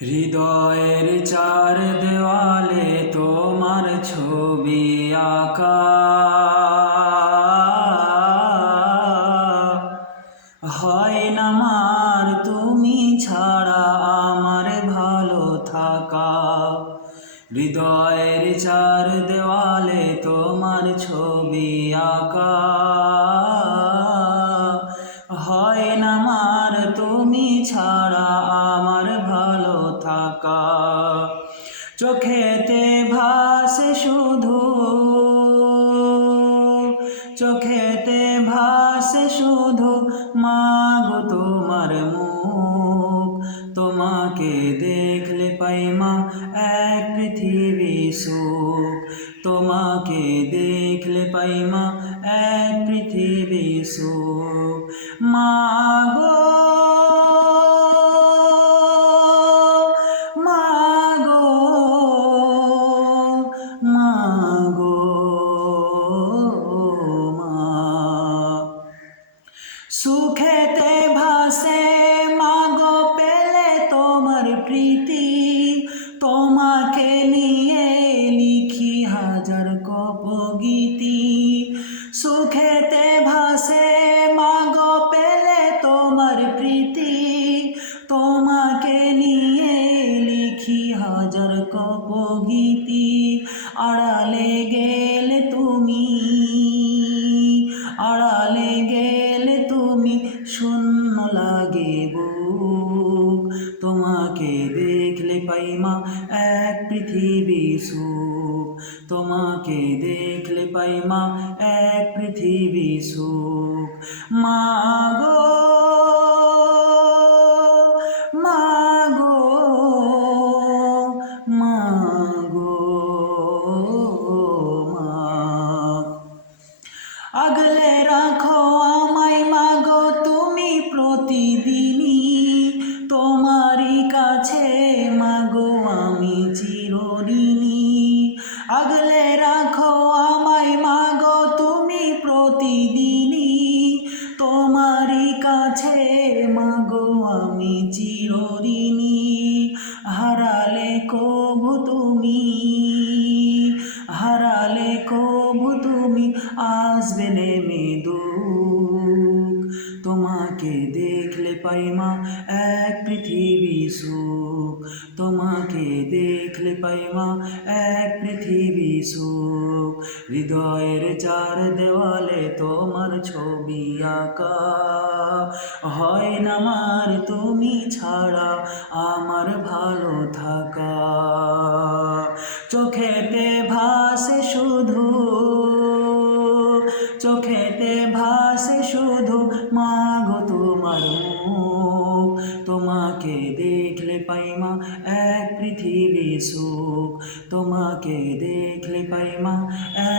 হৃদয়ের চার দেওয়ালে তোমার ছবি আঁকা, হয় না মার তুমি ছাড়া আমার ভালো থাকা। হৃদয়ের চার দেওয়ালে তোমার ছবি আঁকা, হয় না মার তুমি ছাড়া আমার ভালো থাকা। চোখেতে ভাসে শুধু, চোখেতে ভাসে শুধু মাগো তোমার মুখ। তোমাকে দেখলে পাই মা এক পৃথিবী সুখ। তোমাকে দেখলে পাই মা এক পৃথিবী সুখ। মাগো মাগো মাগো মা। সুখেতে ভাসে মাগো পেলে তোমার প্রীতি, তোমাকে নিয়ে লিখি হাজার কবিগীতি। সুখেতে ভাসে মাগো পেলে তোমার প্রীতি, তোমাকে নিয়ে লিখি হাজার কবিগীতি। আড়ালে গেলে তুমি, আড়ালে গেলে তুমি শূন্য লাগে বুক। তোমাকে দেখলে পাই মা এক পৃথিবী সুখ। তোমাকে দেখলে পাই মা এক পৃথিবী সুখ। মাগো মাগো মাগো মা। আগলে রাখো আমায় মাগো তুমি প্রতিদিনই, তোমারই কাছে মাগো আমি চিরঋণী। আগলে রাখো আমায় মাগো তুমি প্রতিদিনই, তোমারই কাছে মাগো আমি চিরঋণী। হারালে কভু তুমি, হারালে কভু তুমি আসবে নেমে দুঃখ। তোমাকে দেখলে পাই মা এক পৃথিবী সুখ। তোমাকে দেখলে পাই মা এক পৃথিবী সুখ। হৃদয়ের চার দেওয়ালে তোমার ছবি আঁকা, হয় না মার তুমি ছাড়া আমার ভালো থাকা। চোখেতে ভাসে শুধু, চোখেতে ভাসে শুধু মাগো তোমার মুখ। তোমাকে দেখলে পাই মা এক পৃথিবী সুখ। তোমাকে দেখলে পাই মা এক